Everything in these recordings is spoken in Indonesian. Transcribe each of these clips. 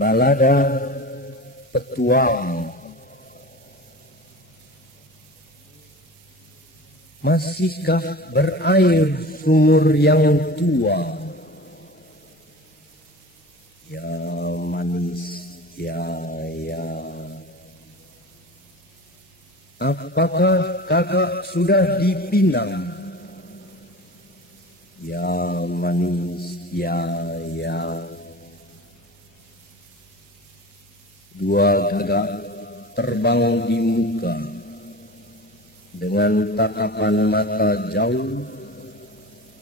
Balada Petualang. Masihkah berair sumur yang tua? Ya manis, ya. Apakah kakak sudah dipinang? Ya manis, ya. Dua gagak terbang di muka, dengan tatapan mata jauh,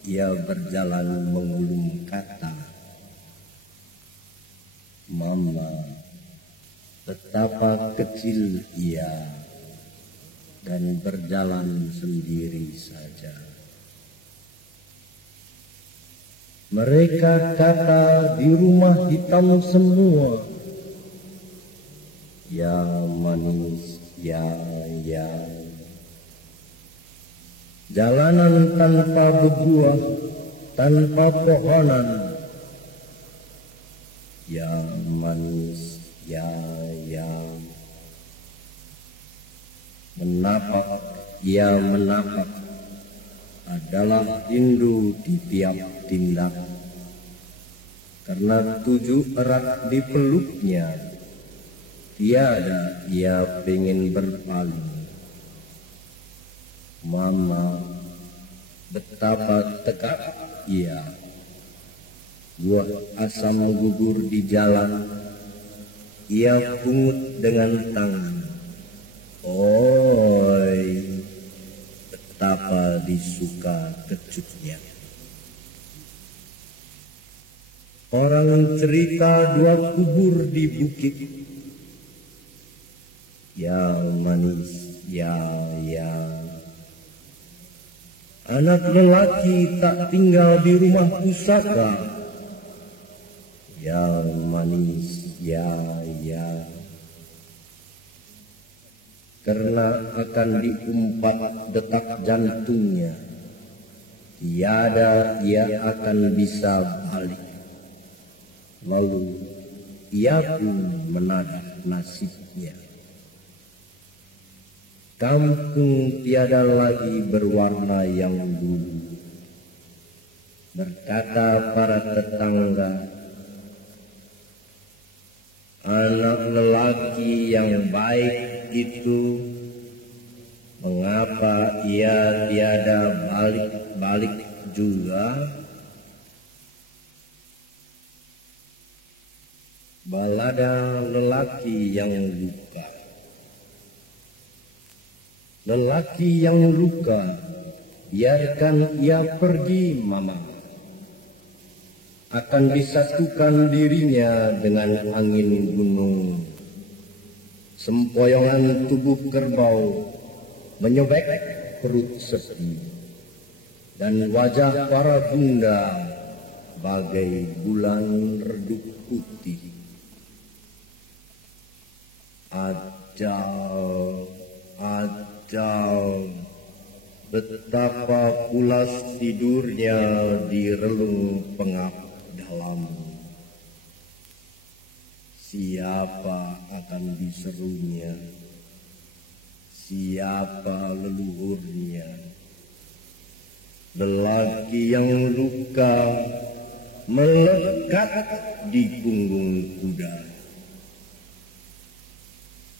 ia berjalan mengulung kata. Mama, betapa kecil ia, dan berjalan sendiri saja. Mereka kata di rumah hitam semua. Ya manis, ya. Jalanan tanpa bebuah, tanpa pohonan. Ya manis, ya. Menapak, ya menapak, adalah rindu di tiap tindak. Karena 7 erat di peluknya, tiada ia pengen berpaling. Mama, betapa tegak ia. Buah asam gugur di jalan, ia pungut dengan tangan. Oi, betapa disuka kecutnya. Orang cerita 2 kubur di bukit. Ya manis, ya. Anak lelaki tak tinggal di rumah pusaka. Ya manis, ya. Karena akan diumpat detak jantungnya, tiada ia akan bisa balik. Lalu ia pun menadah nasibnya. Kampung tiada lagi berwarna yang dulu. Berkata para tetangga, anak lelaki yang baik itu, mengapa ia tiada balik juga? Balada lelaki yang luka. Lelaki yang luka, biarkan ia pergi, Mama. Akan disatukan dirinya dengan angin gunung. Sempoyongan tubuh kerbau menyobek perut sepi, dan wajah para bunda bagai bulan redup putih. Ajal, betapa pulas tidurnya di relung pengap dalam. Siapa akan diserunya? Siapa leluhurnya? Lelaki yang luka melekat di punggung kuda.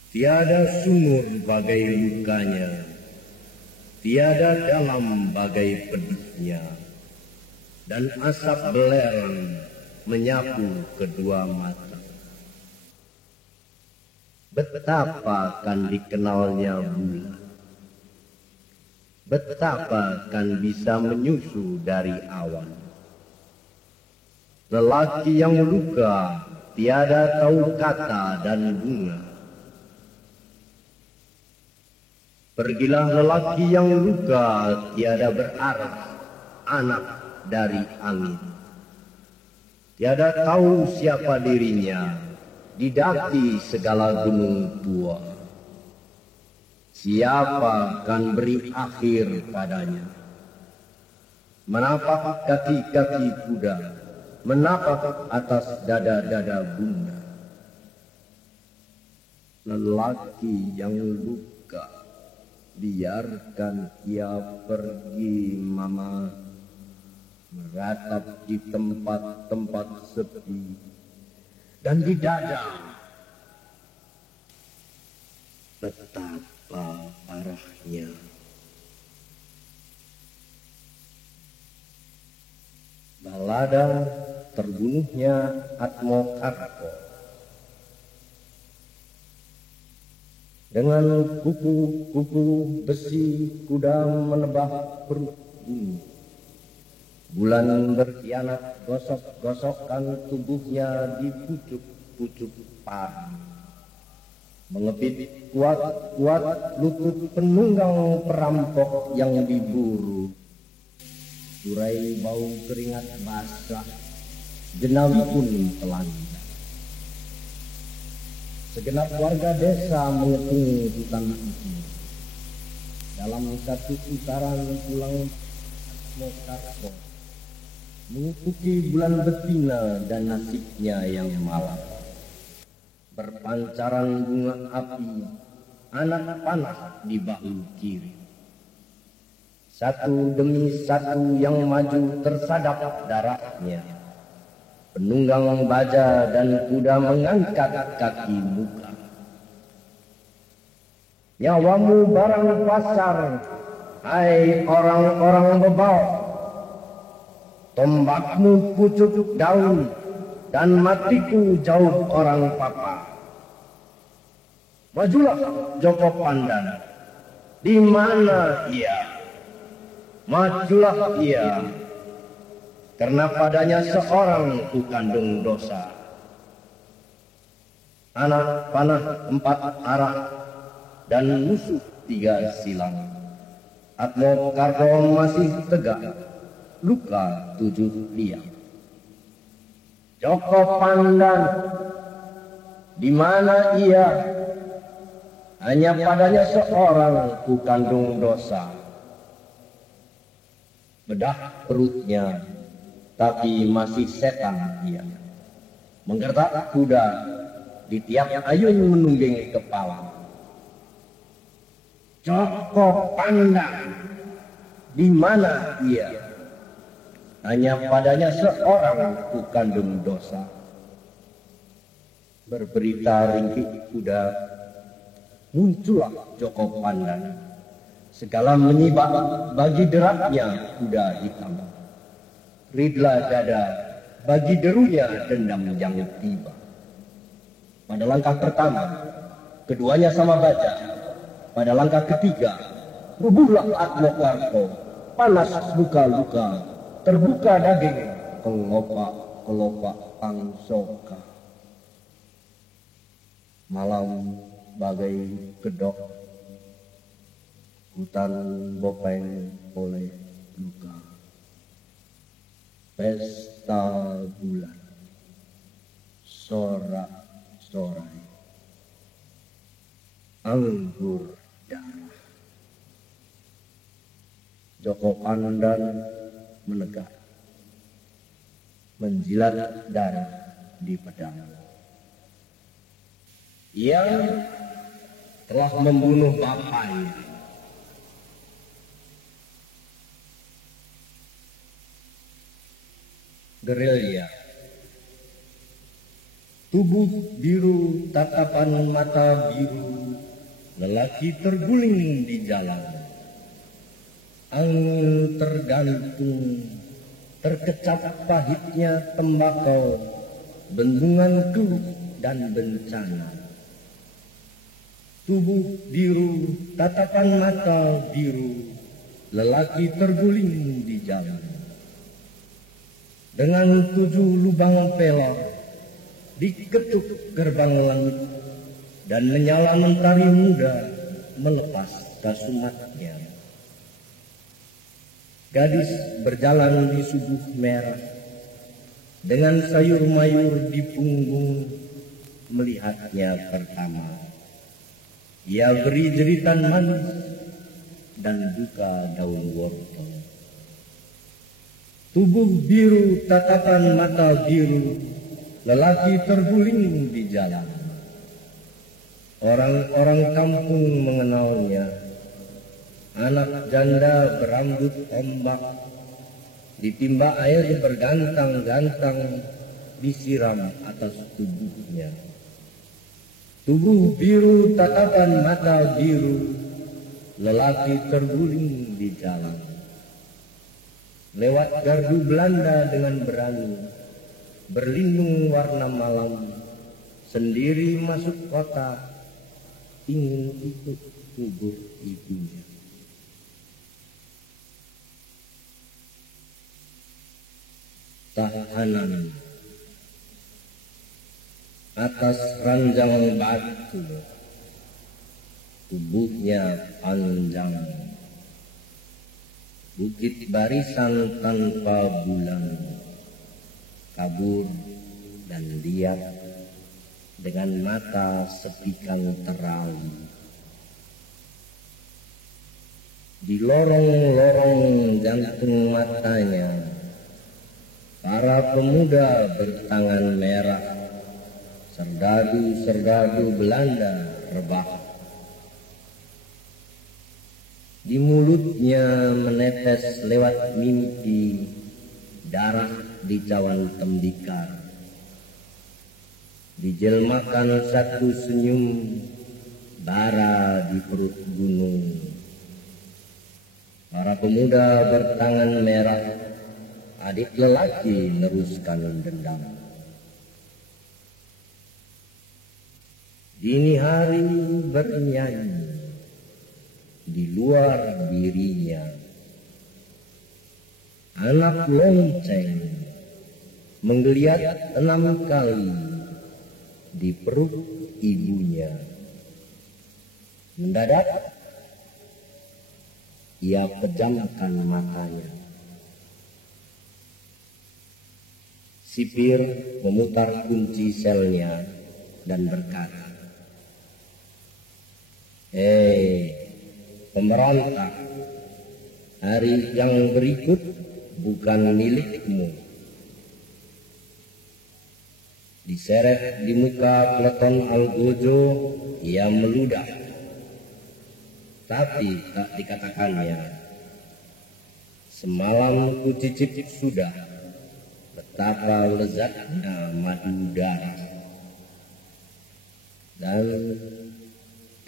Tiada sumur bagai lukanya, tiada dalam bagai pedihnya, dan asap belerang menyapu kedua mata. Betapa kan dikenalnya bulan, betapa kan bisa menyusu dari awan. Lelaki yang luka tiada tahu kata dan bunga. Pergilah lelaki yang luka tiada berarah, anak dari angin. Tiada tahu siapa dirinya, didaki segala gunung tua. Siapa kan beri akhir padanya? Menapak kaki-kaki kuda, menapak atas dada-dada bunda. Lelaki yang luka, biarkan ia pergi, mama. Meratap di tempat-tempat sepi dan di dada. Betapa parahnya. Balada terbunuhnya Atmokarpo. Dengan kuku-kuku besi kuda menebah perut bumi. Bulan berkhianat gosok-gosokkan tubuhnya di pucuk-pucuk padi. Mengepit kuat-kuat lutut penunggang perampok yang diburu. Durai bau keringat basah, jenawi pun telanjang. Segenap warga desa mengepung hutan itu. Dalam satu putaran pulang Atmokarpo mengukuki bulan betina dan nasibnya yang malang. Berpancaran bunga api, anak panah di bahu kiri. Satu demi satu yang maju tersadap darahnya. Penunggang baja dan kuda mengangkat kaki muka. Nyawamu barang pasar, hai orang-orang bebal. Tombakmu pucuk daun, dan matiku jauh orang papa. Majulah Joko Pandan, di mana ia? Majulah ia, karena padanya seorang ku kandung dosa. Anak panah 4 arah dan musuh 3 silang. Atmokarpo masih tegak, luka 7 liang. Joko Pandan, di mana ia? Hanya padanya seorang ku kandung dosa. Bedah perutnya, tapi masih setan dia. Menggertak kuda di tiap ayun menungging kepala. Joko Pandan, di mana ia? Hanya padanya seorang ku kandung dosa. Berberita ringkih kuda, muncullah Joko Pandan. Segala menyibak bagi deraknya kuda hitam. Ridla dada bagi derunya dendam yang tiba. Pada langkah pertama, keduanya sama baca. Pada langkah ketiga, rubuhlah Atmokarpo, panas luka-luka, terbuka daging, kelopak-kelopak pangsoka. Malam bagai kedok, hutan bopeng oleh luka. Pesta bulan, sorak-sorai, anggur darah. Joko Pandan menegak, menjilat darah di pedang. Ia telah membunuh bapaknya. Gerilya. Tubuh biru, tatapan mata biru, lelaki terguling di jalan. Angin tergantung, terkecap pahitnya tembakau, bendungan keluh dan bencana. Tubuh biru, tatapan mata biru, lelaki terguling di jalan. Dengan 7 lubang pelor, diketuk gerbang langit, dan menyala mentari muda melepas kasumatnya. Gadis berjalan di subuh merah, dengan sayur mayur di punggung, melihatnya pertama. Ia beri jeritan manis dan buka daun wortel. Tubuh biru, tatapan mata biru, lelaki terguling di jalan. Orang-orang kampung mengenalnya, anak janda berambut ombak, ditimba air bergantang-gantang disiram atas tubuhnya. Tubuh biru, tatapan mata biru, lelaki terguling di jalan. Lewat gardu Belanda dengan berani, berlindung warna malam, sendiri masuk kota, ingin ikut kubur ibunya. Tahanan atas ranjang batu, tubuhnya panjang, bukit barisan tanpa bulan, kabur dan diam dengan mata sepikan terawi. Di lorong-lorong jantung matanya, para pemuda bertangan merah, serdadu-serdadu Belanda rebah. Di mulutnya menetes lewat mimpi darah di cawan tembikar. Dijelmakan satu senyum bara di perut gunung. Para pemuda bertangan merah, adik lelaki neruskan dendam. Dini hari bernyanyi di luar dirinya. Anak lonceng menggeliat 6 kali di perut ibunya. Mendadak ia pejamkan matanya. Sipir memutar kunci selnya dan berkata, "Hei, pemberontak, hari yang berikut bukan milikmu." Diseret di muka Pleton Algojo, ia meludah, tapi tak dikatakannya. Semalam ku cicip sudah betapa lezatnya madu darah, dan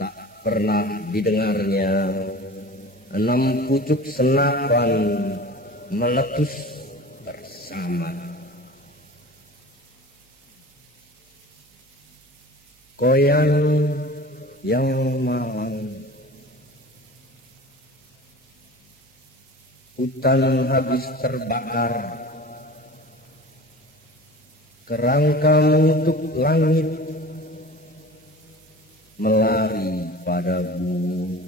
tak pernah didengarnya 6 pucuk senapan meletus bersama. Koyan yang malam, hutan habis terbakar, kerangka mengutuk langit, melari pada bumi.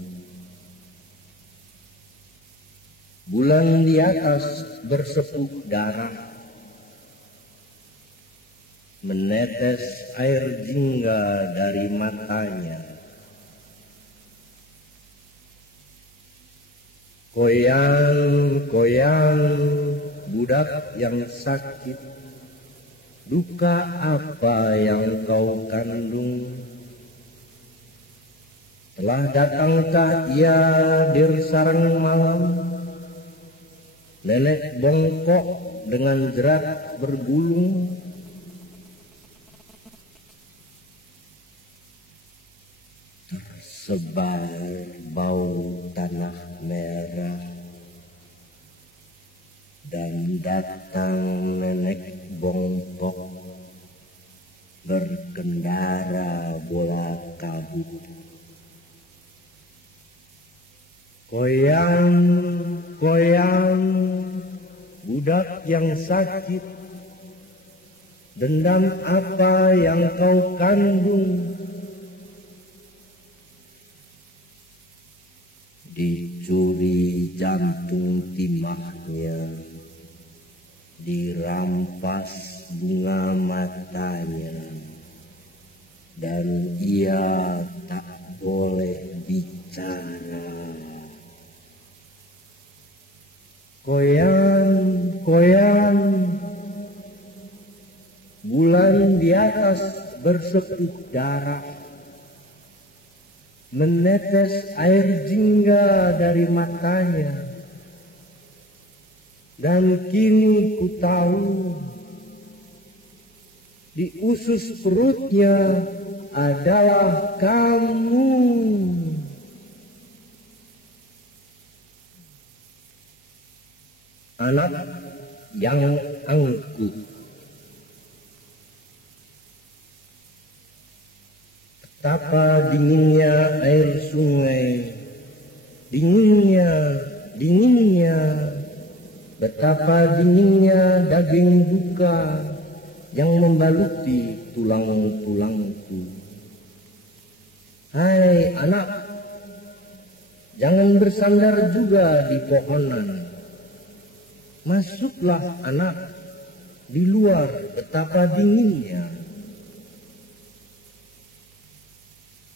Bulan di atas bersepuk darah, menetes air jingga dari matanya. Koyan budak yang sakit, duka apa yang kau kandung? Telah datangkah ia dir sarang malam, nenek bongkok dengan jerat bergulung? Tersebar bau tanah merah, dan datang nenek bongkok berkendara bola kabut. Koyan budak yang sakit, dendam apa yang kau kandung? Dicuri jantung timahnya, dirampas bunga matanya, dan ia tak boleh bicara. Koyan, bulan di atas bersepuk darah, Menetes air jingga dari matanya, dan kini ku tahu di usus perutnya adalah kamu. Anak yang angkuh. Betapa dinginnya air sungai, dinginnya, betapa dinginnya daging buka yang membaluti tulang-tulangku. Hai anak, jangan bersandar juga di pohonan. Masuklah anak, di luar betapa dinginnya.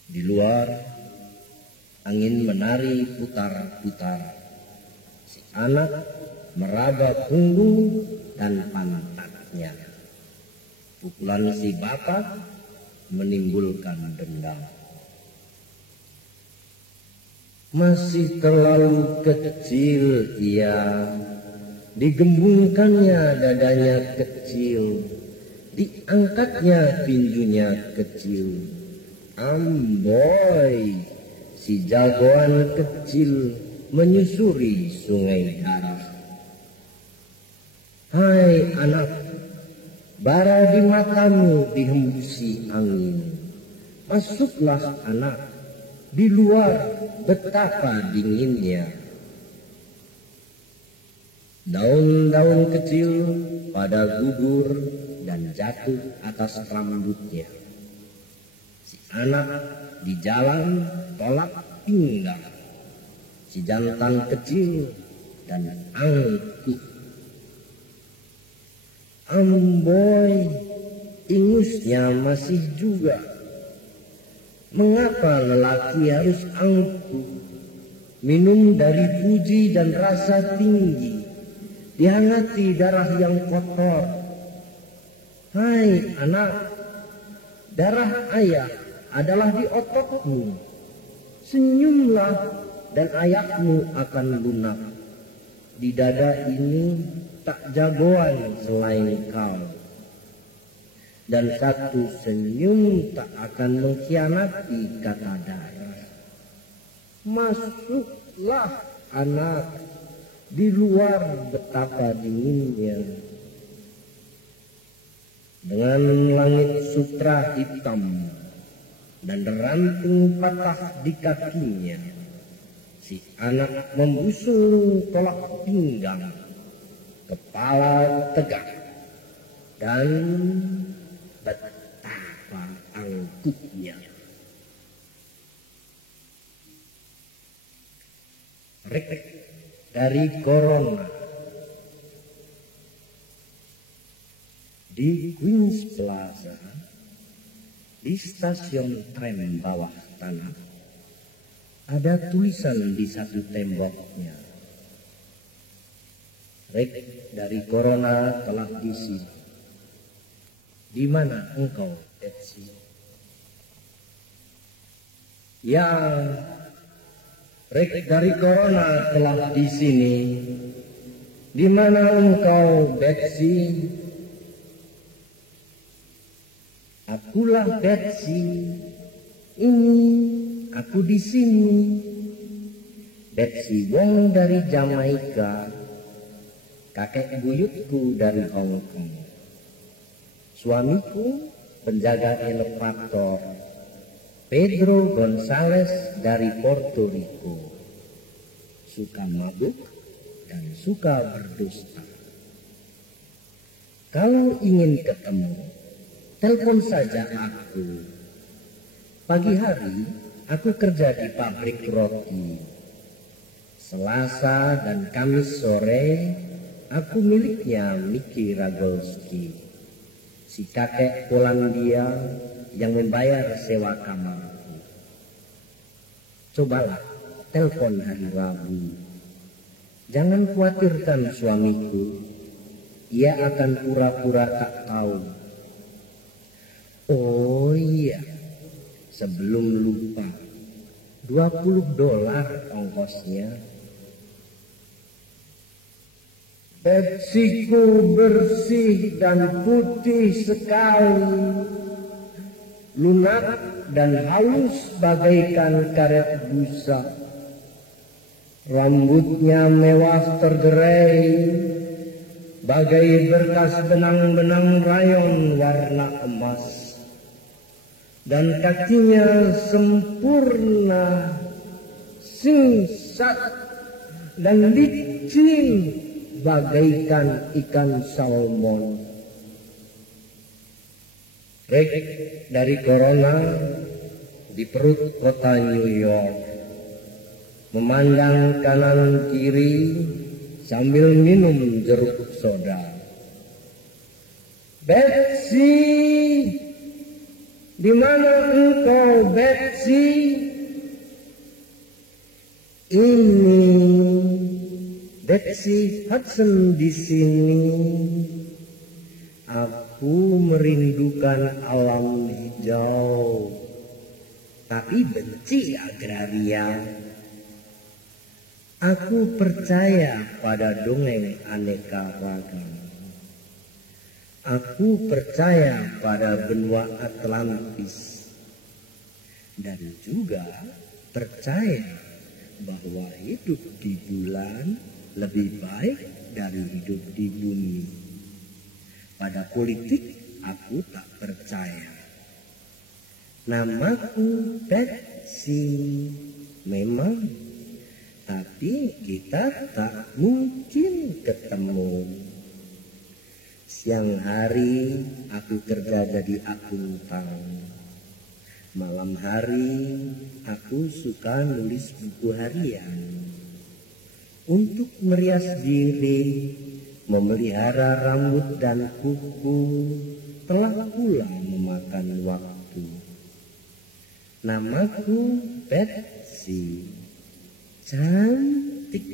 Di luar, angin menari putar-putar. Si anak meraba punggung dan pantatnya. Pukulan si bapak menimbulkan dendam. Masih terlalu kecil ia, digembungkannya dadanya kecil, diangkatnya tinjunya kecil. Amboy, si jagoan kecil menyusuri sungai darah. Hai anak, bara di matamu dihembusi angin. Masuklah anak, di luar betapa dinginnya. Daun-daun kecil pada gugur dan jatuh atas rambutnya. Anak di jalan tolak pinggang, si jantan kecil dan angkuh. Amboy, ingusnya masih juga. Mengapa lelaki harus angkuh? Minum dari puji dan rasa tinggi, dihangati darah yang kotor. Hai anak, darah ayah adalah di ototmu. Senyumlah dan ayahmu akan lunak. Di dada ini tak jagoan selain kau. Dan satu senyum tak akan mengkhianati kata darah. Masuklah anak, di luar betapa dinginnya. Dengan langit sutra hitam dan ranting patah di kakinya, si anak membusung tolak pinggang, kepala tegak, dan betapa angkuhnya. Rek dari corona di Queens Plaza, di stasiun tram bawah tanah, ada tulisan di satu temboknya. Rek dari corona telah diisi. Di mana engkau, Betsy? Ya, rek dari corona telah di sini. Di mana engkau, Betsy? Akulah Betsy, ini aku di sini. Betsy Wong dari Jamaika, kakek buyutku dari Hong Kong, suamiku penjaga elevator Pedro Gonzales dari Puerto Rico, suka mabuk dan suka berdusta. Kalau ingin ketemu, telepon saja aku. Pagi hari aku kerja di pabrik roti. Selasa dan Kamis sore aku miliknya Mickey Ragolski, si kakek Polandia yang membayar sewa kamarku. Cobalah telepon hari Rabu. Jangan khawatirkan suamiku, ia akan pura-pura tak tahu. Oh iya, sebelum lupa, $20 ongkosnya. Betsiku bersih dan putih sekali, lunak dan halus bagaikan karet busa. Rambutnya mewah tergerai, bagai berkas benang-benang rayon warna emas. Dan kakinya sempurna, singkat dan licin bagaikan ikan salmon. Rek dari corona di perut kota New York, memandang kanan kiri sambil minum jeruk soda. Betsy, di mana engkau, Betsy? Ini Betsy Hudson di sini. Aku merindukan alam hijau, tapi benci agraria. Aku percaya pada dongeng aneka ragam. Aku percaya pada benua Atlantis. Dan juga percaya bahwa hidup di bulan lebih baik dari hidup di bumi. Pada politik aku tak percaya. Namaku Betsy memang, tapi kita tak mungkin ketemu. Siang hari aku kerja jadi akuntan. Malam hari aku suka nulis buku harian. Untuk merias diri, memelihara rambut dan kuku telah pula memakan waktu. Namaku Betsy, cantik.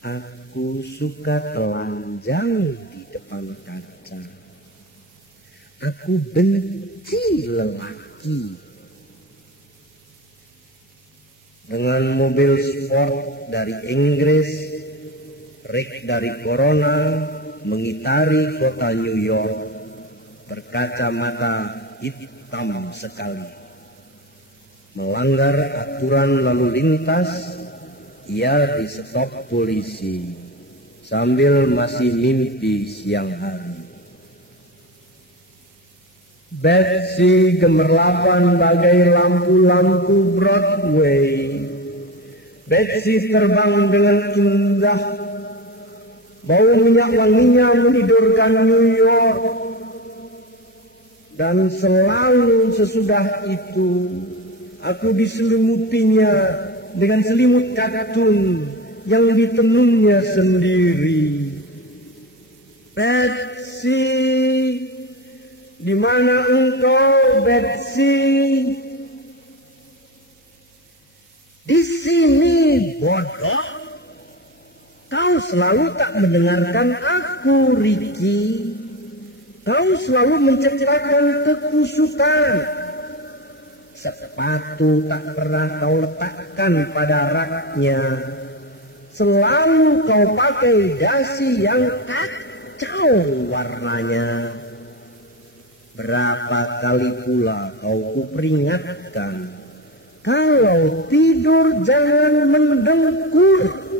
Aku suka telanjang di depan kaca. Aku benci lelaki. Dengan mobil sport dari Inggris, Rick dari Corona mengitari kota New York, berkacamata hitam sekali. Melanggar aturan lalu lintas, ia di-stop polisi sambil masih mimpi siang hari. Betsy gemerlapan bagai lampu-lampu Broadway. Betsy terbang dengan indah. Bau minyak wanginya menidurkan New York. Dan selalu sesudah itu, aku diselimutinya dengan selimut katun yang ditenunnya sendiri. Betsy, di mana engkau, Betsy? Di sini, bodoh. Kau selalu tak mendengarkan aku, Ricky. Kau selalu menceritakan kekusutan. Sepatu tak pernah kau letakkan pada raknya. Selalu kau pakai dasi yang kacau warnanya. Berapa kali pula kau kuperingatkan, kalau tidur jangan mendengkur.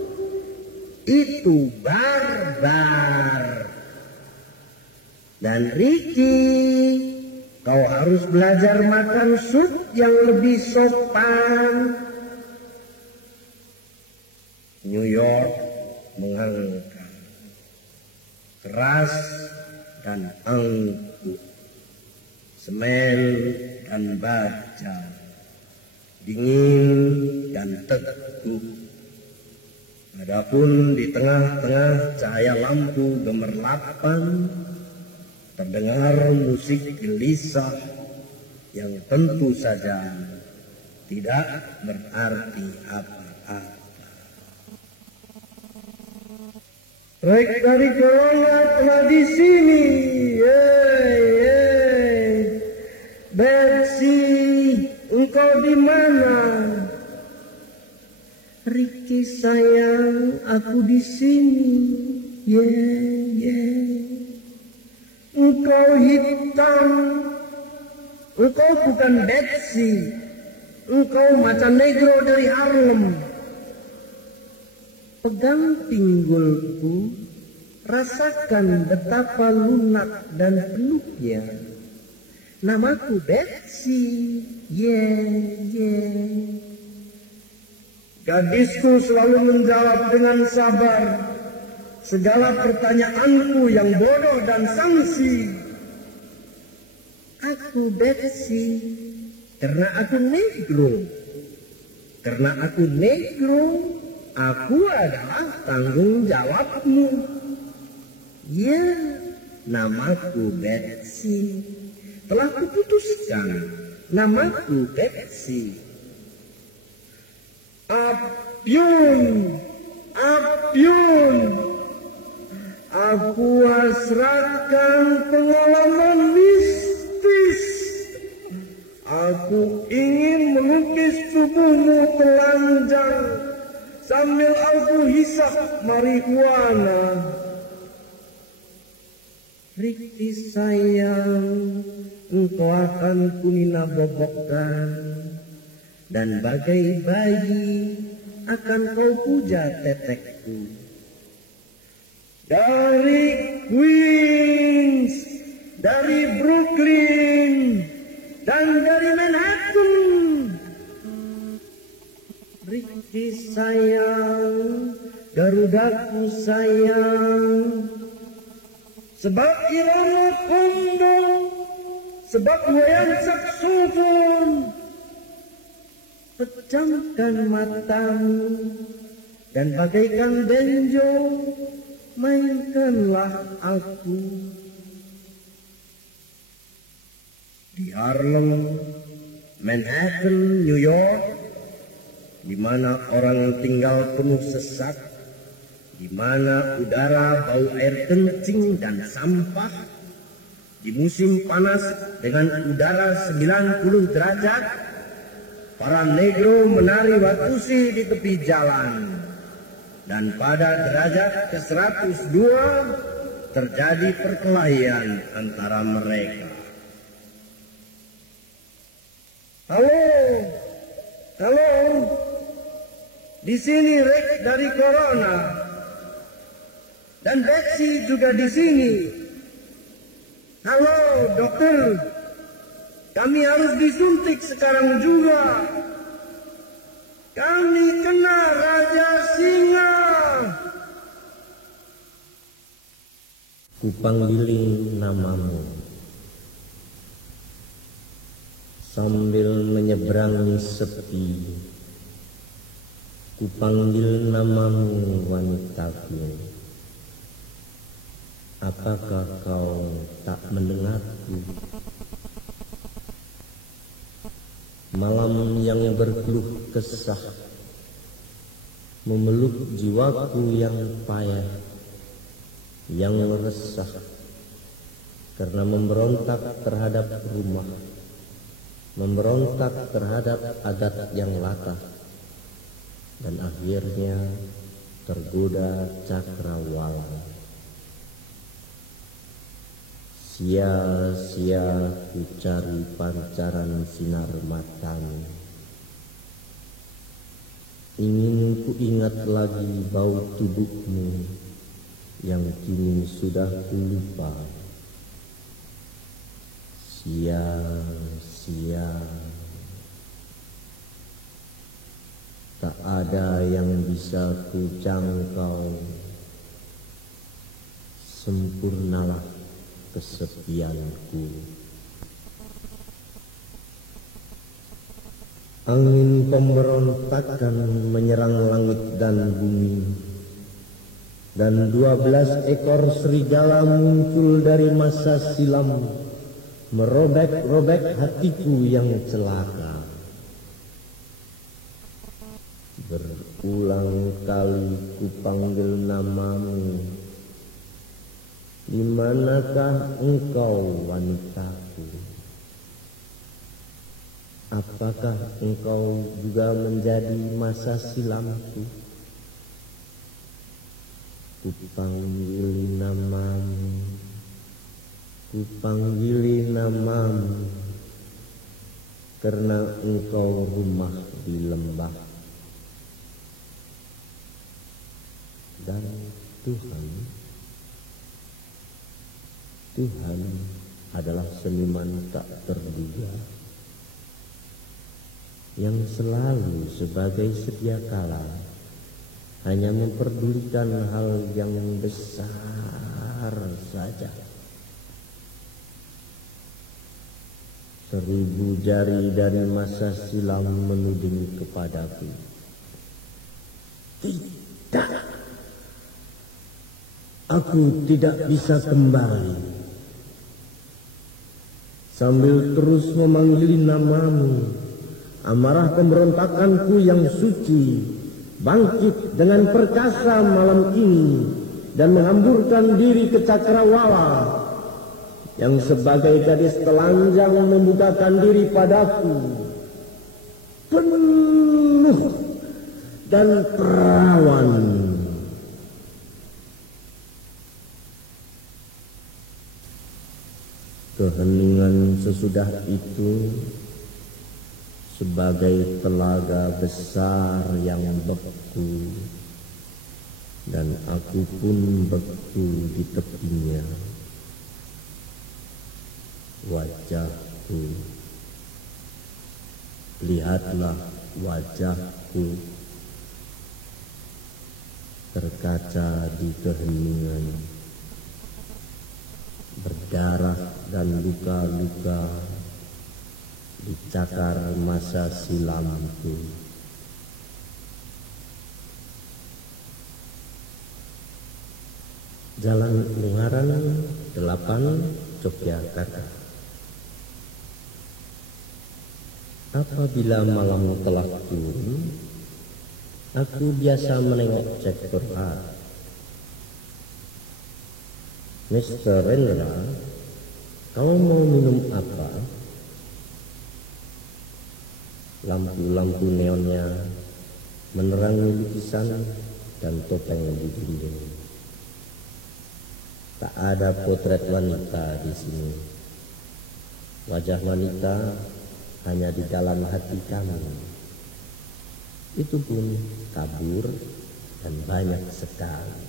Itu barbar. Dan Ricky, kau harus belajar makan sup yang lebih sopan. New York mengangkat, keras dan angkuh, semen dan baja, dingin dan teduh. Adapun di tengah-tengah cahaya lampu gemerlapan, terdengar musik gelisah yang tentu saja tidak berarti apa-apa. Rek dari Corona telah di sini. Betsy, engkau di mana? Riki sayang, aku di sini. Engkau hitam, engkau bukan Betsy, engkau macan negro dari Harlem. Pegang pinggulku, rasakan betapa lunak dan peluknya. Namaku Betsy, Gadisku selalu menjawab dengan sabar segala pertanyaanku yang bodoh dan sangsi. Aku Betsy karena aku negro. Karena aku negro, aku adalah tanggung jawabmu. Ya, namaku Betsy. Telah kuputuskan, namaku Betsy. Apyun, aku hasratkan pengalaman mistis. Aku ingin melukis tubuhmu telanjang sambil aku hisap marihuana. Riki sayang, engkau akan kunina bobokkan, dan bagai bayi akan kau puja tetekku. Dari Queens, dari Brooklyn, dan dari Manhattan. Riki sayang, Garudaku sayang. Sebab irama kondo, sebab goyang saksofon. Pejamkan matamu dan bagaikan benjo, mainkanlah aku. Di Harlem, Manhattan, New York, di mana orang tinggal penuh sesak, di mana udara bau air kencing dan sampah, di musim panas dengan udara 90 derajat, para negro menari watusi di tepi jalan. Dan pada derajat ke-102 terjadi perkelahian antara mereka. Halo, di sini Rick dari Corona, dan Betsy juga di sini. Halo, dokter, kami harus disuntik sekarang juga. Kami kena Raja Singa. Kupanggil namamu sambil menyeberangi sepi. Kupanggil namamu wanitaku. Apakah kau tak mendengarku? Malam yang berkeluh kesah memeluk jiwaku yang payah, yang resah karena memberontak terhadap rumah, memberontak terhadap adat yang latah, dan akhirnya tergoda cakrawala. Sia-sia ku cari pancaran sinar matamu. Ingin ku ingat lagi bau tubuhmu yang kini sudah ku lupa. Sia-sia, tak ada yang bisa ku jangkau. Sempurnalah kesepianku. Angin pemberontakan menyerang langit dan bumi, dan 12 ekor serigala muncul dari masa silam, merobek-robek hatiku yang celaka. Berulang kali kupanggil namamu. Di manakah engkau wanitaku? Apakah engkau juga menjadi masa silamku? Kupanggil namamu, kupanggil namamu, karena engkau rumah di lembah. Dan Tuhan adalah seniman tak terduga yang selalu sebagai sedia kala hanya memperdulikan hal yang besar saja. 1000 jari dari masa silam menuding kepadaku, tidak, aku tidak bisa kembali. Sambil terus memanggil namamu, amarah pemberontakanku yang suci bangkit dengan perkasa malam ini dan menghamburkan diri ke cakrawala yang sebagai gadis telanjang membukakan diri padaku, penuh dan perawan. Keheningan sesudah itu sebagai telaga besar yang beku, dan aku pun beku di tepinya. Wajahku, lihatlah wajahku terkaca di keheningan, berdarah dan luka-luka dicakar masa silamku. Jalan Ungaran 8, Yogyakarta. Apabila malam telah turun, aku biasa menengok Jack Burkhardt. Mr. Rendra, kau mau minum apa? Lampu-lampu neonnya menerangi lukisan dan topeng di dinding. Tak ada potret wanita di sini. Wajah wanita hanya di dalam hati kami. Itu pun kabur dan banyak sekali.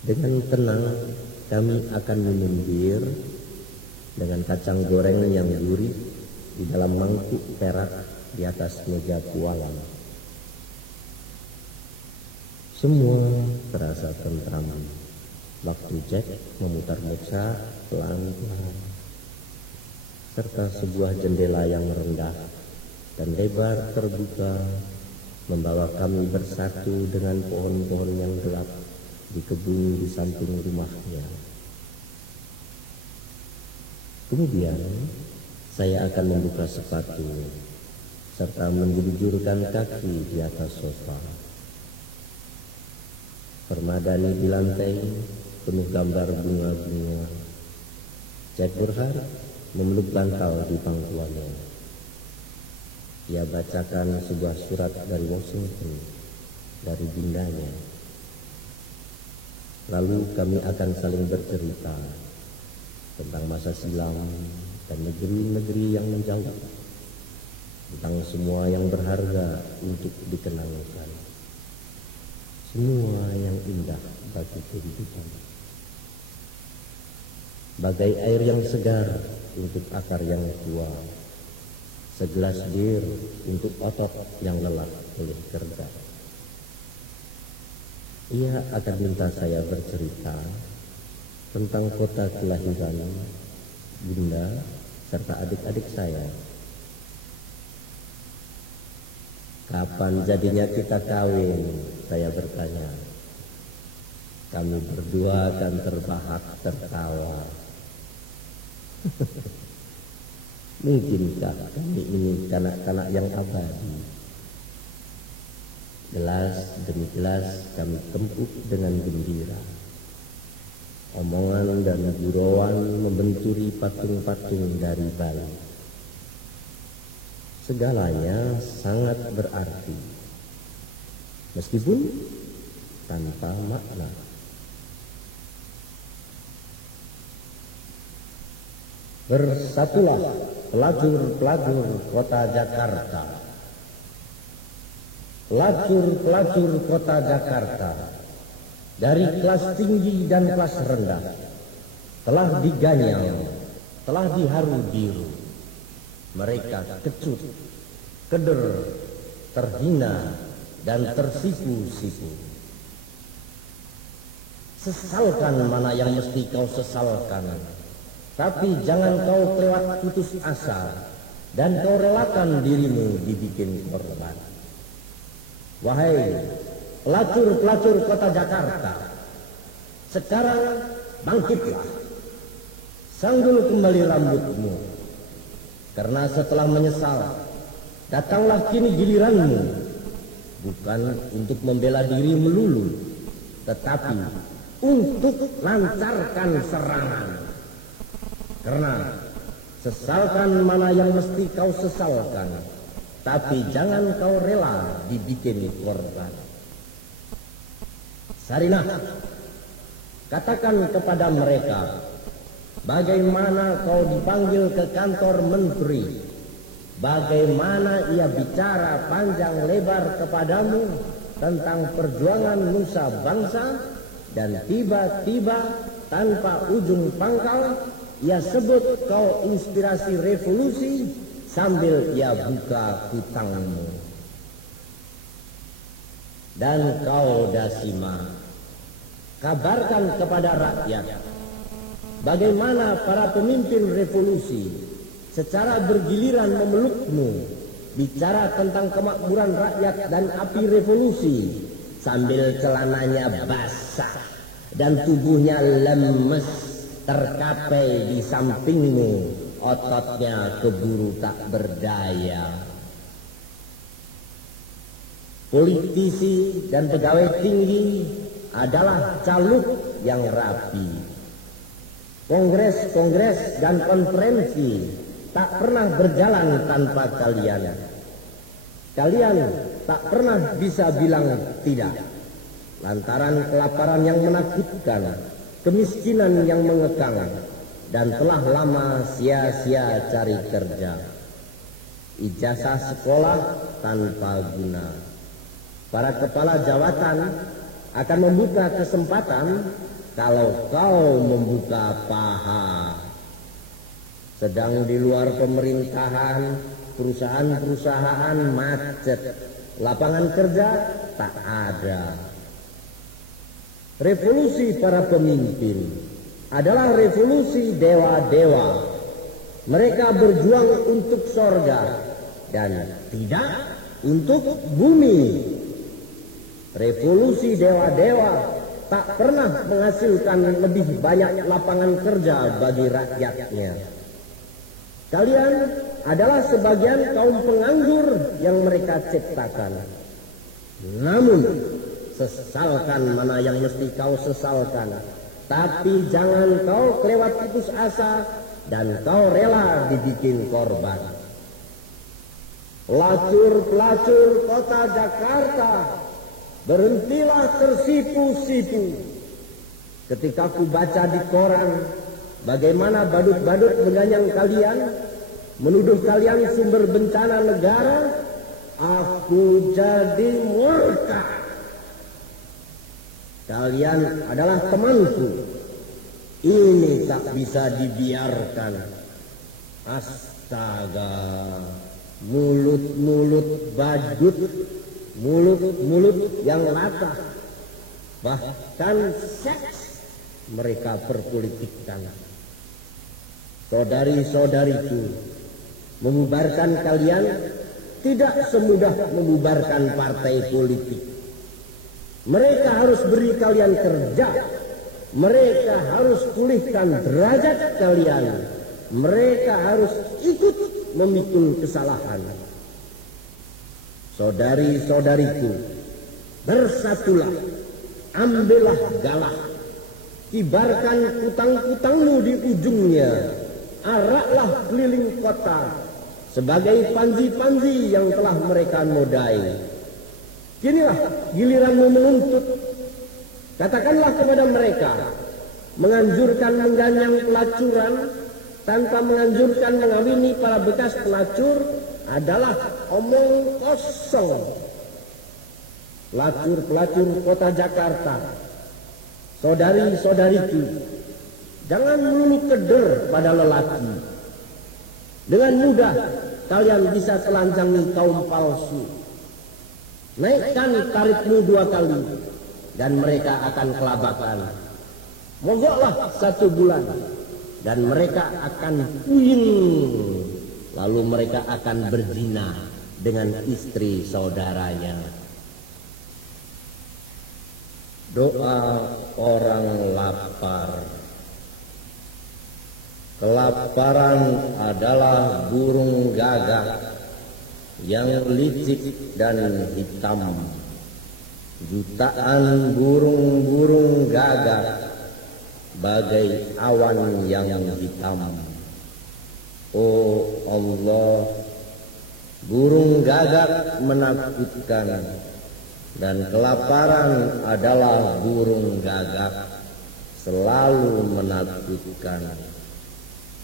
Dengan tenang kami akan minum bir dengan kacang goreng yang gurih di dalam mangkuk perak di atas meja pualam. Semua terasa tentram waktu Jack memutar muka pelan-pelan, serta sebuah jendela yang rendah dan lebar terbuka membawa kami bersatu dengan pohon-pohon yang gelap di kebun di samping rumahnya. Kemudian saya akan membuka sepatu serta menjulurkan kaki di atas sofa. Permadani di lantai penuh gambar bunga-bunga. Jack Burkhardt memeluk bantal di pangkuannya. Ia bacakan sebuah surat dari Washington dari bundanya. Lalu kami akan saling bercerita tentang masa silam dan negeri-negeri yang menjauh, tentang semua yang berharga untuk dikenangkan, semua yang indah bagi kehidupan. Bagai air yang segar untuk akar yang tua, segelas bir untuk otot yang lelah oleh kerja. Ia akan minta saya bercerita tentang kota kelahiran bunda serta adik-adik saya. Kapan jadinya kita kawin? Saya bertanya. Kami berdua akan terbahak tertawa. Mungkinkah kami ini kanak-kanak yang abadi? Gelas demi gelas kami tempuk dengan gembira. Omongan dan gurauan membenturi patung-patung dari Bali. Segalanya sangat berarti, meskipun tanpa makna. Bersatulah pelacur-pelacur kota Jakarta. Pelacur-pelacur kota Jakarta dari kelas tinggi dan kelas rendah telah diganyang, telah diharu biru. Mereka kecut, keder, terhina, dan tersipu-sipu. Sesalkan mana yang mesti kau sesalkan, tapi jangan kau kelewat putus asa dan kau relakan dirimu dibikin korban. Wahai pelacur-pelacur kota Jakarta, sekarang bangkitlah, sanggul kembali rambutmu, karena setelah menyesal, datanglah kini giliranmu, bukan untuk membela diri melulu, tetapi untuk lancarkan serangan. Karena sesalkan mana yang mesti kau sesalkan, tapi jangan kau rela dibikin korban. Sarinah, katakan kepada mereka, bagaimana kau dipanggil ke kantor menteri, bagaimana ia bicara panjang lebar kepadamu tentang perjuangan nusa bangsa, dan tiba-tiba tanpa ujung pangkal ia sebut kau inspirasi revolusi sambil ia buka hutangmu. Dan kau Dasima, kabarkan kepada rakyat bagaimana para pemimpin revolusi secara bergiliran memelukmu, bicara tentang kemakmuran rakyat dan api revolusi, sambil celananya basah dan tubuhnya lemes, terkapai di sampingmu, ototnya keburu tak berdaya. Politisi dan pegawai tinggi adalah caluk yang rapi. Kongres-kongres dan konferensi tak pernah berjalan tanpa kalian. Kalian tak pernah bisa bilang tidak, lantaran kelaparan yang menakutkan, kemiskinan yang mengekang, dan telah lama sia-sia cari kerja. Ijazah sekolah tanpa guna. Para kepala jawatan akan membuka kesempatan kalau kau membuka paha. Sedang di luar pemerintahan, perusahaan-perusahaan macet, lapangan kerja tak ada. Revolusi para pemimpin adalah revolusi dewa-dewa. Mereka berjuang untuk sorga dan tidak untuk bumi. Revolusi dewa-dewa tak pernah menghasilkan lebih banyak lapangan kerja bagi rakyatnya. Kalian adalah sebagian kaum penganggur yang mereka ciptakan. Namun, sesalkan mana yang mesti kau sesalkan, tapi jangan kau kelewat putus asa dan kau rela dibikin korban. Pelacur-pelacur kota Jakarta, berhentilah tersipu-sipu. Ketika ku baca di koran bagaimana badut-badut mengganyang kalian, menuduh kalian sumber bencana negara, aku jadi murka. Kalian adalah temanku. Ini tak bisa dibiarkan. Astaga, mulut-mulut badut, mulut-mulut yang latah, bahkan seks mereka perpolitikkan. Saudari-saudariku, membubarkan kalian tidak semudah membubarkan partai politik. Mereka harus beri kalian kerja, mereka harus pulihkan derajat kalian, mereka harus ikut memikul kesalahan. Saudari-saudariku, bersatulah, ambillah galah. kibarkan kutang-kutangmu di ujungnya, araklah keliling kota sebagai panji-panji yang telah mereka nodai. Kinilah giliranmu menuntut. Katakanlah kepada mereka, menganjurkan mengganyang pelacuran tanpa menganjurkan mengawini para bekas pelacur adalah omong kosong. Pelacur-pelacur kota Jakarta, saudari-saudariku, jangan melulu keder pada lelaki. Dengan mudah kalian bisa telanjangi kaum palsu. Naikkan tarifmu 2 kali dan mereka akan kelabakan. Mogoklah 1 bulan dan mereka akan puyeng. Lalu mereka akan berzina dengan istri saudaranya. Doa orang lapar. Kelaparan adalah burung gagak yang licik dan hitam. Jutaan burung-burung gagak bagai awan yang hitam. Oh Allah, burung gagak menakutkan, dan kelaparan adalah burung gagak selalu menakutkan.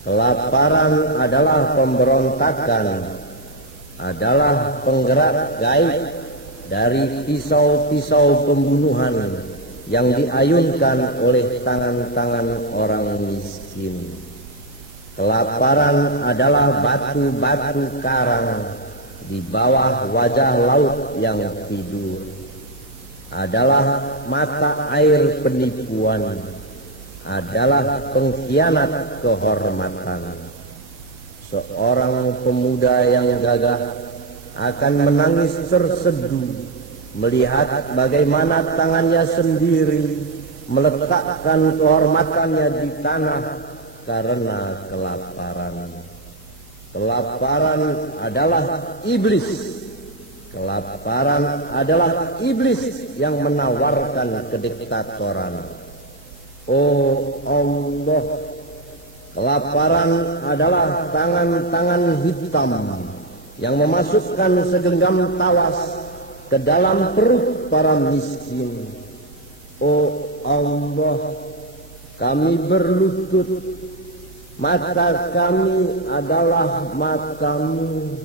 Kelaparan adalah pemberontakan, adalah penggerak gaib dari pisau-pisau pembunuhan yang diayunkan oleh tangan-tangan orang miskin. Kelaparan adalah batu-batu karang di bawah wajah laut yang tidur. Adalah mata air penipuan, adalah pengkhianat kehormatan. Seorang pemuda yang gagah akan menangis terseduh melihat bagaimana tangannya sendiri meletakkan kehormatannya di tanah karena kelaparan. Kelaparan adalah iblis. Kelaparan adalah iblis yang menawarkan kediktatoran. Oh Allah, kelaparan adalah tangan-tangan hitam yang memasukkan segenggam tawas ke dalam perut para miskin. Oh Allah, kami berlutut, mata kami adalah matamu,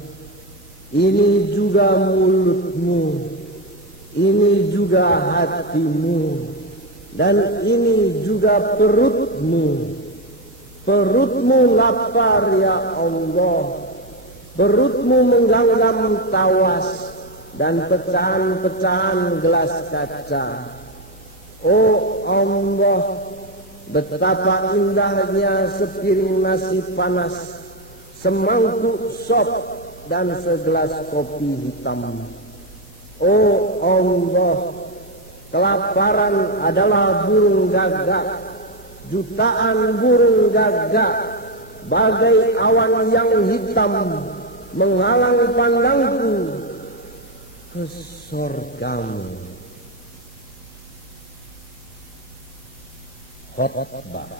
ini juga mulutmu, ini juga hatimu, dan ini juga perutmu. Perutmu lapar ya Allah, perutmu menggenggam tawas dan pecahan-pecahan gelas kaca. Oh Allah, betapa indahnya sepiring nasi panas, semangkuk sop dan segelas kopi hitam. Oh Allah, kelaparan adalah burung gagak. Jutaan burung gagak bagai awan yang hitam menghalang pandangku ke surgamu. Khotbah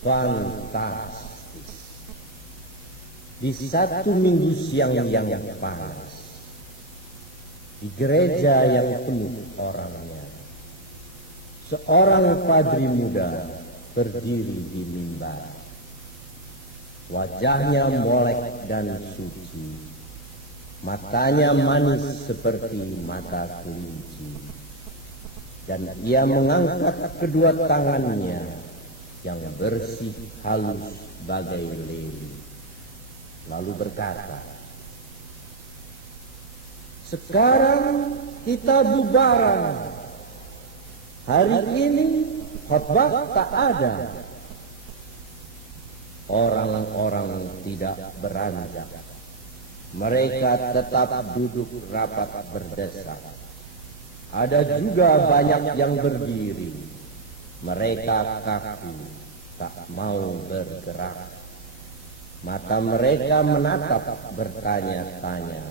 fantastis di satu minggu siang yang panas, di gereja yang penuh orangnya. Seorang padri muda berdiri di mimbar. Wajahnya molek dan suci, matanya manis seperti mata kelinci, dan ia mengangkat kedua tangannya yang bersih halus bagai lili, lalu berkata, "Sekarang kita bubaran. Hari ini khotbah tak ada." Orang-orang tidak beranjak. Mereka tetap duduk rapat berdesak. Ada juga banyak yang berdiri. Mereka kaku, tak mau bergerak. Mata mereka menatap bertanya-tanya.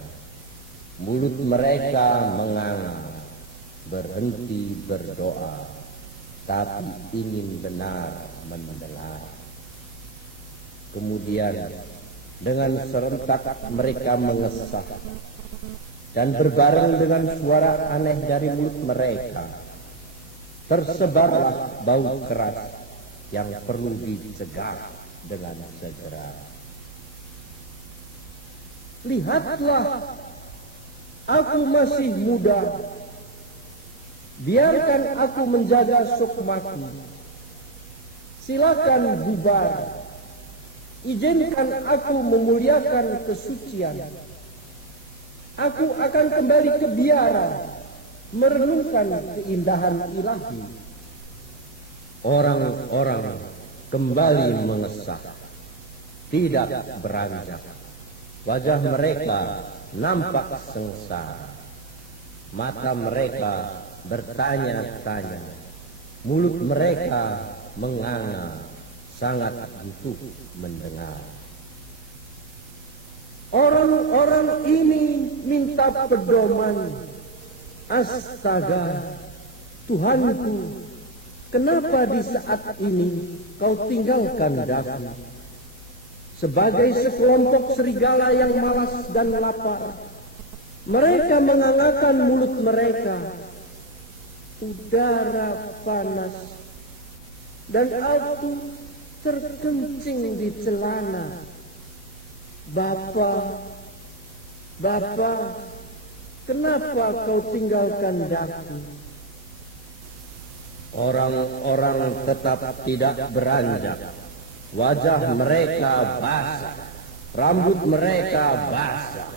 Mulut mereka menganga. berhenti berdoa, tapi ingin benar mendengar. Kemudian dengan serentak mereka mengesah, dan berbareng dengan suara aneh dari mulut mereka, tersebarlah bau keras yang perlu dicegah dengan segera. Lihatlah, aku masih muda. Biarkan aku menjaga sukmaku. Silakan bubar. Izinkan aku memuliakan kesucian. Aku akan kembali ke biara, merenungkan keindahan ilahi. Orang-orang kembali mengesah, tidak beranjak. Wajah mereka nampak sengsara. Mata mereka bertanya-tanya. Mulut mereka menganga, sangat butuh mendengar. Orang-orang ini minta pedoman. Astaga, Tuhanku, kenapa di saat ini kau tinggalkan daku? Sebagai sekelompok serigala yang malas dan lapar, mereka mengangakan mulut mereka. Udara panas, dan aku terkencing di celana. Bapa, kenapa kau tinggalkan daku? Orang-orang tetap tidak beranjak. Wajah mereka basah, rambut mereka basah,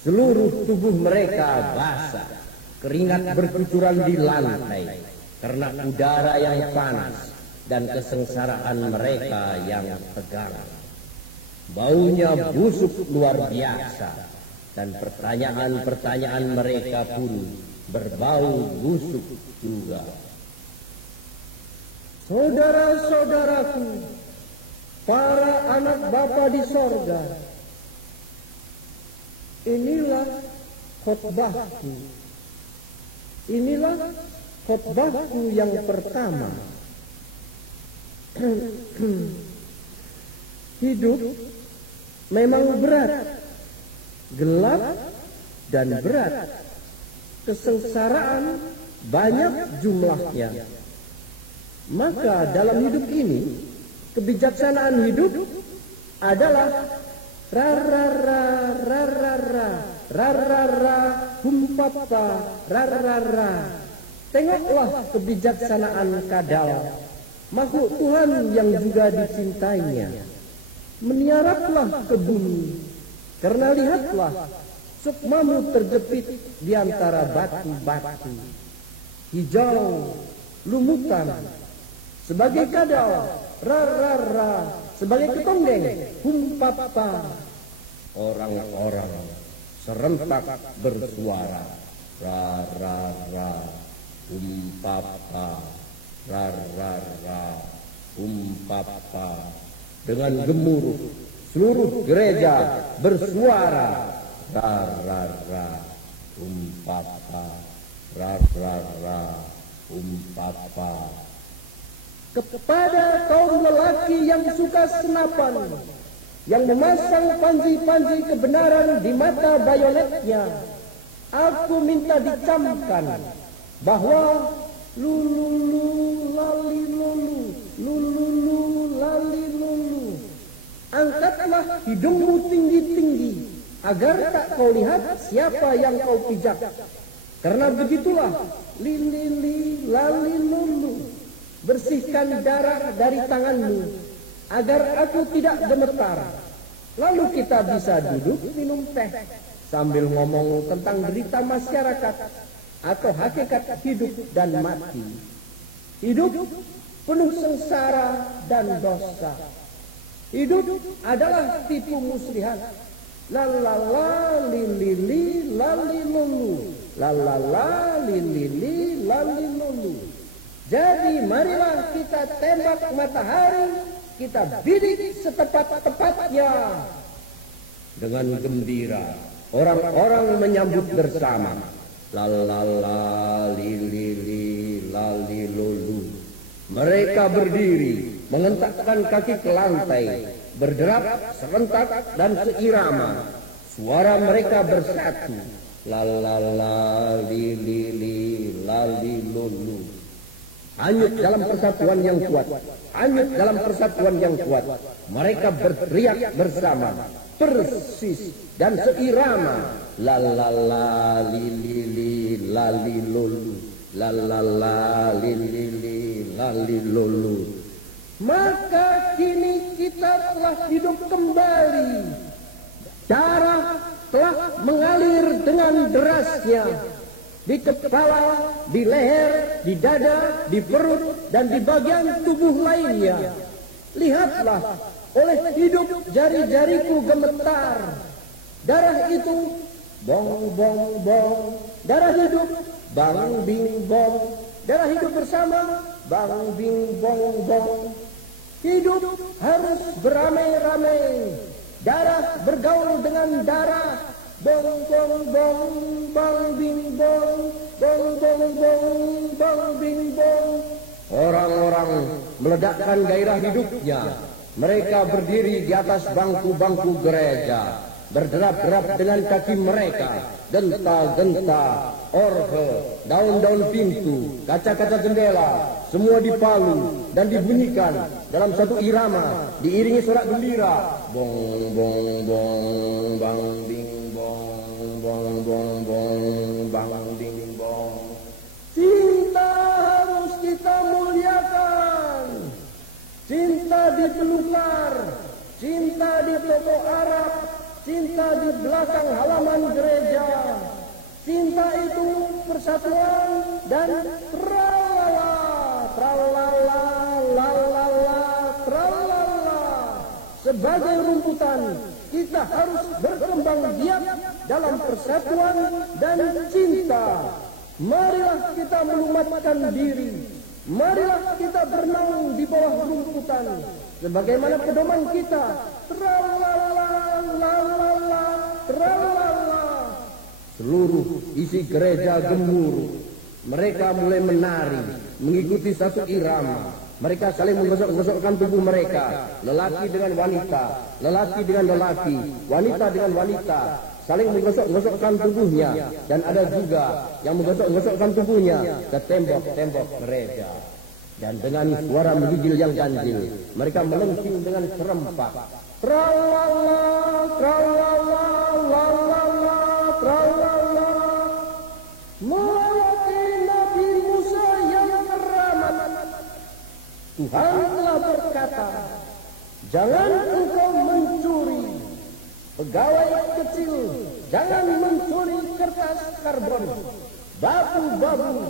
seluruh tubuh mereka basah. Keringat bercucuran di lantai karena udara yang panas dan kesengsaraan mereka yang tegang. Baunya busuk luar biasa, dan pertanyaan-pertanyaan mereka pun berbau busuk juga. Saudara-saudaraku, para anak Bapa di sorga, inilah khotbahku. Inilah khotbahku yang pertama. Hidup memang berat, gelap dan berat. Kesengsaraan banyak jumlahnya. Maka dalam hidup ini, kebijaksanaan hidup adalah rarara humpapa rarara. Tengoklah kebijaksanaan kadal, makhluk Tuhan yang juga dicintainya. Meniaraplah ke bumi, karena lihatlah, sukmamu terjepit di antara batu-batu. Hijau, lumutan, sebagai kadal, rarara, sebagai ketonggeng, humpapa. Orang-orang serentak bersuara, rarara, humpapa, rarara, humpapa. Dengan gemuruh, seluruh gereja bersuara, rarara, humpapa, rarara, humpapa. Kepada kaum lelaki yang suka senapan, yang memasang panji-panji kebenaran di mata bayoletnya, aku minta dicamkan bahwa lululu lali lulu, lululu lali lulu. Angkatlah hidungmu tinggi-tinggi, agar tak kau lihat siapa yang kau pijak. Karena begitulah, lili lali lulu. Bersihkan darah dari tanganmu, agar aku tidak gemetar. Lalu kita bisa duduk minum teh, sambil ngomong tentang derita masyarakat, atau hakikat hidup dan mati. Hidup penuh sengsara dan dosa. Hidup adalah tipu muslihat. Lalala lili lali lulu, lalala lili lali lulu. Jadi marilah kita tembak matahari, kita bidik setepat-tepatnya. Dengan gembira, orang-orang menyambut bersama. lalala lili lali lulu. Mereka berdiri mengentakkan kaki ke lantai, berderap serentak dan seirama. Suara mereka bersatu, lalala lili lali lulu. Hanyut dalam persatuan yang kuat, hanyut dalam persatuan yang kuat. Mereka berteriak bersama, persis dan seirama. La la la li li li la li lulu, la la la li li li la li lulu. Maka kini kita telah hidup kembali. Darah telah mengalir dengan derasnya. Di kepala, di leher, di dada, di perut, dan di bagian tubuh lainnya. Lihatlah, oleh hidup jari-jariku gemetar. Darah itu bong bong bong, darah hidup bang bing bong, darah hidup bersama bang bing bong bong. Hidup harus beramai-ramai, darah bergaul dengan darah, bong bong bong, bang bing bong, bong bong bong, bang bing bong. Orang-orang meledakkan gairah hidupnya. Mereka berdiri di atas bangku-bangku gereja, berderap-derap dengan kaki mereka, genta-genta, orhe, daun-daun pintu, kaca-kaca jendela, semua dipalu dan dibunyikan dalam satu irama, diiringi sorak gembira. Bong bong bong, bang bing bong, bong bong bong, bang bing bong. Cinta harus kita muliakan. Cinta di pelukar, cinta di toko Arab, cinta di belakang halaman gereja. Cinta itu persatuan dan tralala, tralala, lalala, tralala. Sebagai rumputan, kita harus berkembang biak dalam persatuan dan cinta. Marilah kita melumatkan diri. Marilah kita berenang di bawah rumputan, sebagaimana pedoman kita. Tralala, lalala, tralala. Seluruh isi gereja gemuruh. Mereka mulai menari, mengikuti satu irama. Mereka saling menggosok-gosokkan tubuh mereka. Lelaki dengan wanita, lelaki dengan lelaki, wanita dengan wanita. Saling menggosok-gosokkan tubuhnya, dan ada juga yang menggosok-gosokkan tubuhnya ke tembok-tembok gereja. Dan dengan suara menggigil yang ganjil, mereka melengking dengan serempak. Tralala, tralala, lalala, tralala. Melewati Nabi Musa yang keramat, Tuhan telah berkata, jangan engkau mencuri. Pegawai kecil, jangan mencuri kertas karbon, babu-babu,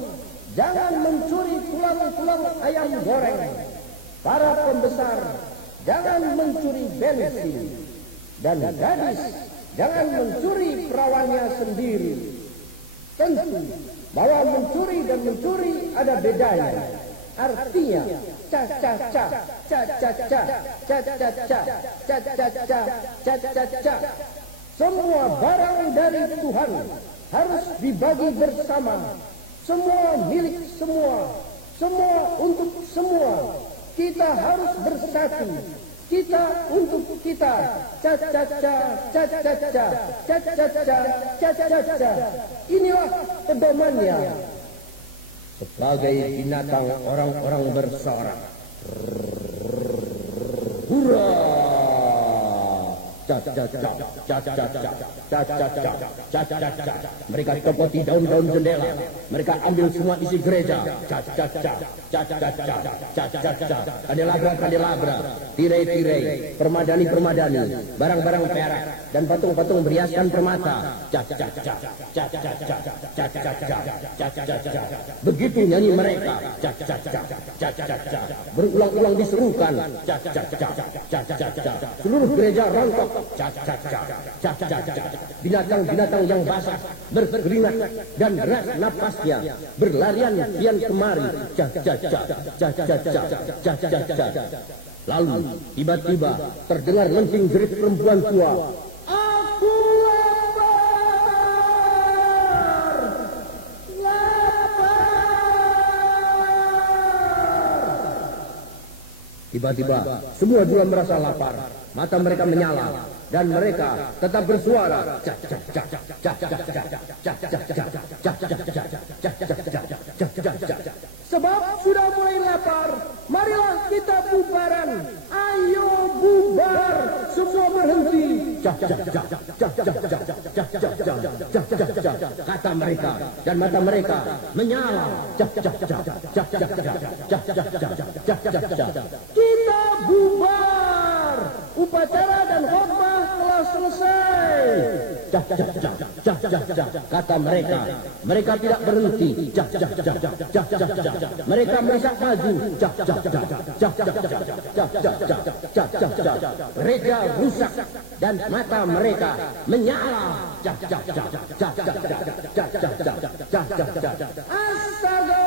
jangan mencuri tulang-tulang ayam goreng. Para pembesar, jangan mencuri bensin. Dan gadis, jangan mencuri perawannya sendiri. Tentu, bahwa mencuri dan mencuri ada bedanya. Artinya, semua barang dari Tuhan harus dibagi bersama. Semua milik semua. Semua untuk semua. Kita harus bersatu. Kita untuk kita. Inilah pedomannya. Sebagai binatang orang-orang bersorak. Hurra! Mereka copoti daun-daun jendela. Mereka ambil semua isi gereja. Kandelabra, tirai-tirai, permadani-permadani, barang-barang perak, dan patung-patung beriaskan permata. Begitu nyanyi mereka. Berulang-ulang diserukan. Seluruh gereja rontok. Binatang-binatang yang basah berkeringat dan deras napasnya berlarian kian kemari. Lalu tiba-tiba terdengar lenting jerit perempuan tua. Aku lapar, Tiba-tiba semua juga merasa lapar. Mata mereka menyala dan mereka tetap bersuara. Sebab sudah mulai lapar, marilah kita bubaran. Ayo bubar, semua berhenti. Kata mereka dan mata mereka menyala. Kita bubar. Upacara dan khotbah telah selesai. Kata mereka. Mereka tidak berhenti. Mereka melesat maju. Mereka rusak dan mata mereka menyala. Astaga!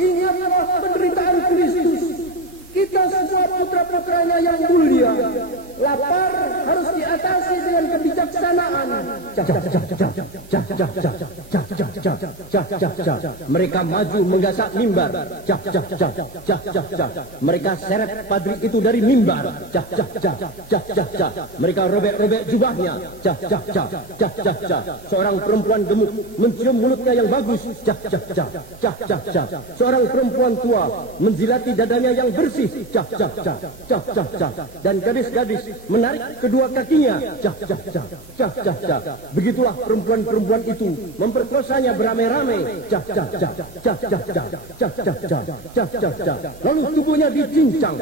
Ingatlah penderitaan Kristus. Kita semua putra-putranya yang mulia. Lapar harus diatasi dengan kebijaksanaan. Mereka maju menggasak mimbar. Mereka seret padri itu dari mimbar. Mereka robek-robek jubahnya. Seorang perempuan gemuk mencium mulutnya yang bagus. Seorang perempuan tua menjilati dadanya yang bersih. Dan gadis-gadis menarik kedua kakinya. Begitulah perempuan-perempuan itu memperkosanya beramai-ramai. Lalu tubuhnya dicincang.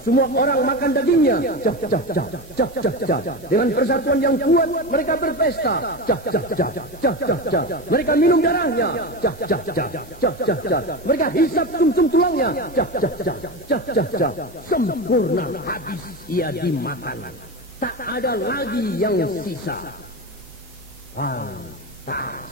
Semua orang makan dagingnya. Dengan persatuan yang kuat mereka berpesta. Mereka minum darahnya. Mereka hisap sumsum tulangnya. Sempurna habis ia dimakan. Tak ada lagi yang sisa. Pantas.